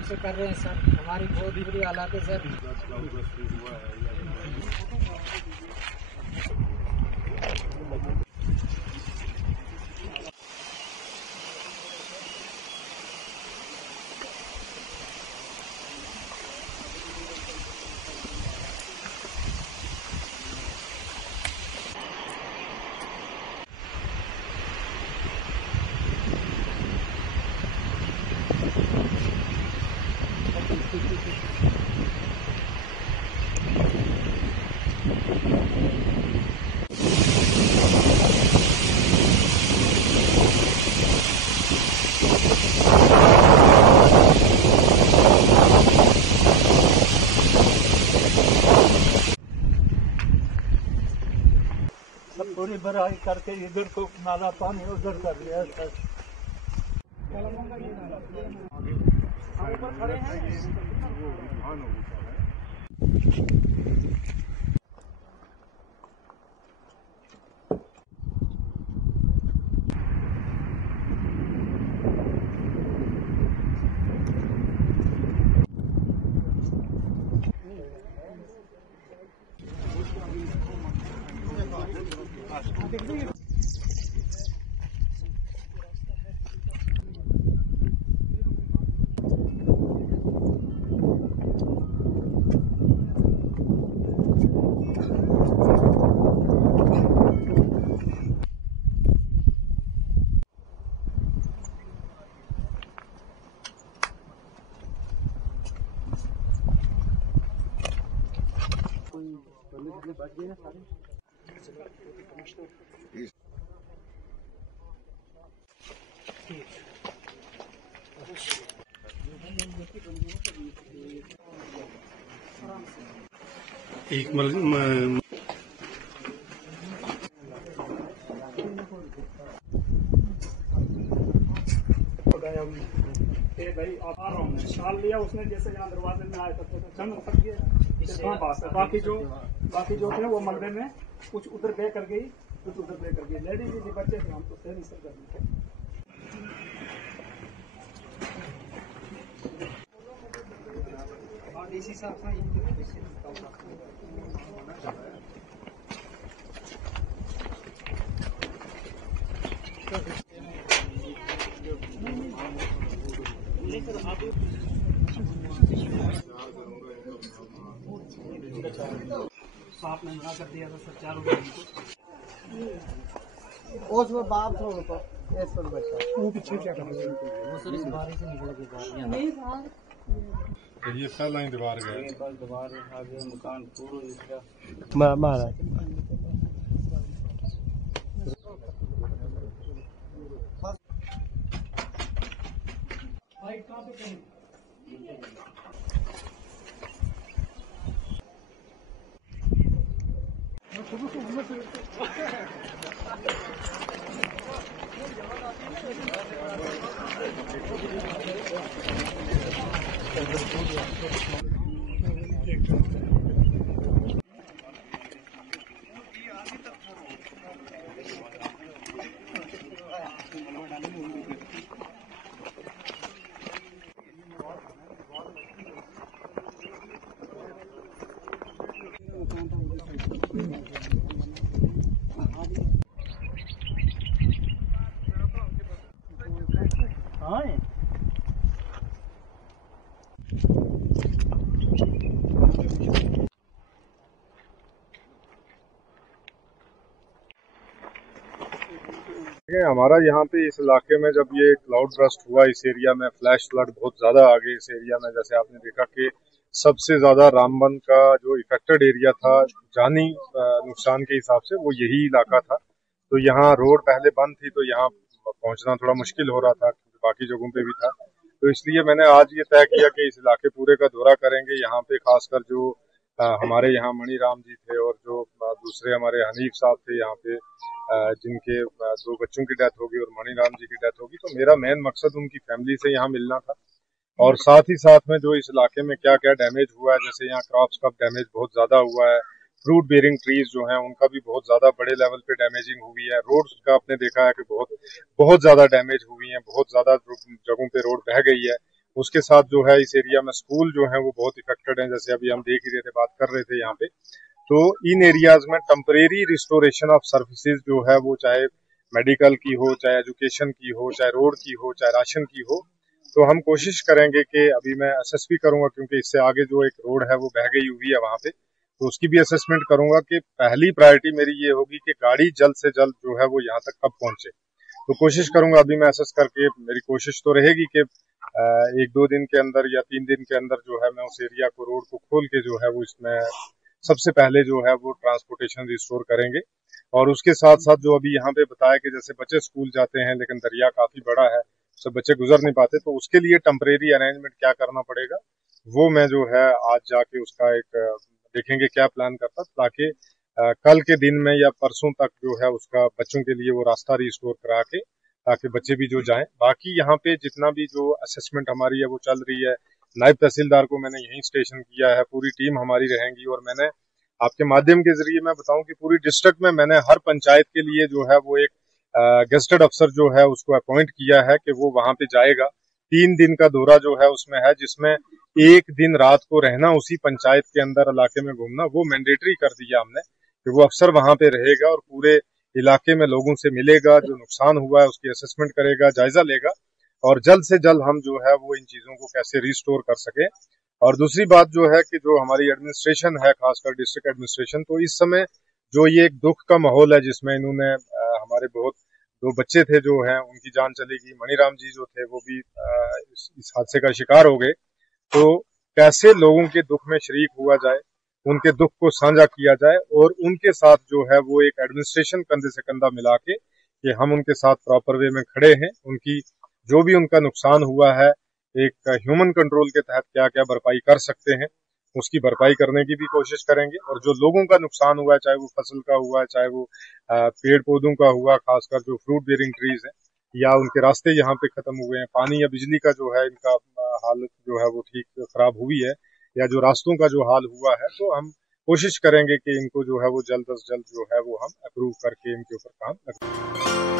हिसाब से कर रहे हैं सर। हमारी बहुत बुरी हालात है सर। पूरी भराई करके इधर को नाला पानी उधर कर लिया सर। बच गए ना सारे। एक भाई आ रहा हूँ मैं शाल लिया उसने, जैसे यहाँ दरवाजे में आया तब चंद फट गया। बात है बाकी जो थे वो मलबे में कुछ उधर बह कर गई, कुछ उधर बह कर गई। लेडीज भी बच्चे थे, हम तो थे नहीं सर करने। इसी साथ साफ ने मना कर दिया था सर 4 रुपये उस वो बाप था उनको बच्चा वो पीछे क्या कर रहे वो सर इस बारी से निकल के बाहर ये पहला ही दीवार गया, दीवार उठा गया, मकान पूरा इसका मारा। हमारा यहाँ पे इस इलाके में जब ये क्लाउड बर्स्ट हुआ, इस एरिया में फ्लैश फ्लड बहुत ज्यादा आ गई। इस एरिया में जैसे आपने देखा कि सबसे ज्यादा रामबन का जो इफेक्टेड एरिया था जानी नुकसान के हिसाब से, वो यही इलाका था। तो यहाँ रोड पहले बंद थी, तो यहाँ पहुंचना थोड़ा मुश्किल हो रहा था, बाकी जगहों पे भी था। तो इसलिए मैंने आज ये तय किया कि इस इलाके पूरे का दौरा करेंगे। यहाँ पे खासकर जो हमारे यहाँ मणिराम जी थे और जो दूसरे हमारे हनीफ साहब थे यहाँ पे, जिनके 2 बच्चों की डेथ होगी और मणिराम जी की डेथ होगी। तो मेरा मेन मकसद उनकी फैमिली से यहाँ मिलना था, और साथ ही साथ में जो इस इलाके में क्या क्या डैमेज हुआ है, जैसे यहाँ क्रॉप्स का डैमेज बहुत ज्यादा हुआ है, फ्रूट बेयरिंग ट्रीज जो हैं उनका भी बहुत ज्यादा बड़े लेवल पे डैमेजिंग हुई है। रोड्स का आपने देखा है कि बहुत ज्यादा डैमेज हुई है, बहुत ज्यादा जगहों पे रोड बह गई है। उसके साथ जो है इस एरिया में स्कूल जो है वो बहुत इफेक्टेड हैं, जैसे अभी हम देख ही रहे थे, बात कर रहे थे यहाँ पे। तो इन एरियाज में टेम्परेरी रिस्टोरेशन ऑफ सर्विसेज जो है वो चाहे मेडिकल की हो, चाहे एजुकेशन की हो, चाहे रोड की हो, चाहे राशन की हो, तो हम कोशिश करेंगे कि अभी मैं असेस भी करूंगा, क्योंकि इससे आगे जो एक रोड है वो बह गई हुई है वहां पे, तो उसकी भी असेसमेंट करूंगा कि पहली प्रायोरिटी मेरी ये होगी कि गाड़ी जल्द से जल्द जो है वो यहाँ तक कब पहुंचे। तो कोशिश करूंगा, अभी मैं असेस करके, मेरी कोशिश तो रहेगी कि 1-2 दिन के अंदर या 3 दिन के अंदर जो है मैं उस एरिया को, रोड को खोल के जो है वो इसमें सबसे पहले जो है वो ट्रांसपोर्टेशन रिस्टोर करेंगे। और उसके साथ साथ जो अभी यहाँ पे बताया कि जैसे बच्चे स्कूल जाते हैं लेकिन दरिया काफी बड़ा है, सब बच्चे गुजर नहीं पाते, तो उसके लिए टेम्परेरी अरेंजमेंट क्या करना पड़ेगा वो मैं जो है आज जाके उसका एक देखेंगे क्या प्लान करता, ताकि कल के दिन में या परसों तक जो है उसका बच्चों के लिए वो रास्ता रिस्टोर करा के, ताकि बच्चे भी जो जाएं। बाकी यहाँ पे जितना भी जो असेसमेंट हमारी है वो चल रही है, नायब तहसीलदार को मैंने यहीं स्टेशन किया है, पूरी टीम हमारी रहेंगी। और मैंने आपके माध्यम के जरिए मैं बताऊं कि पूरी डिस्ट्रिक्ट में मैंने हर पंचायत के लिए जो है वो एक गेस्टेड अफसर जो है उसको अपॉइंट किया है कि वो वहां पे जाएगा। 3 दिन का दौरा जो है उसमें है, जिसमें 1 दिन रात को रहना उसी पंचायत के अंदर इलाके में घूमना, वो मैंडेटरी कर दिया हमने कि वो अफसर वहां पे रहेगा और पूरे इलाके में लोगों से मिलेगा, जो नुकसान हुआ है उसकी असेसमेंट करेगा, जायजा लेगा, और जल्द से जल्द हम जो है वो इन चीजों को कैसे रिस्टोर कर सके। और दूसरी बात जो है कि जो हमारी एडमिनिस्ट्रेशन है, खासकर डिस्ट्रिक्ट एडमिनिस्ट्रेशन, तो इस समय जो ये एक दुख का माहौल है जिसमें इन्होंने हमारे बहुत 2 बच्चे थे जो हैं उनकी जान चली गई, मणिराम जी जो थे वो भी इस हादसे का शिकार हो गए। तो कैसे लोगों के दुख में शरीक हुआ जाए, उनके दुख को साझा किया जाए और उनके साथ जो है वो एक एडमिनिस्ट्रेशन कंधे से कंधा मिला के कि हम उनके साथ प्रॉपर वे में खड़े हैं, उनकी जो भी उनका नुकसान हुआ है एक ह्यूमन कंट्रोल के तहत क्या क्या भरपाई कर सकते हैं उसकी भरपाई करने की भी कोशिश करेंगे। और जो लोगों का नुकसान हुआ है, चाहे वो फसल का हुआ है, चाहे वो पेड़ पौधों का हुआ, खासकर जो फ्रूट बेयरिंग ट्रीज हैं, या उनके रास्ते यहाँ पे खत्म हुए हैं, पानी या बिजली का जो है इनका हालत जो है वो ठीक खराब हुई है, या जो रास्तों का जो हाल हुआ है, तो हम कोशिश करेंगे कि इनको जो है वो जल्द से जल्द जो है वो हम अप्रूव करके इनके ऊपर काम करें।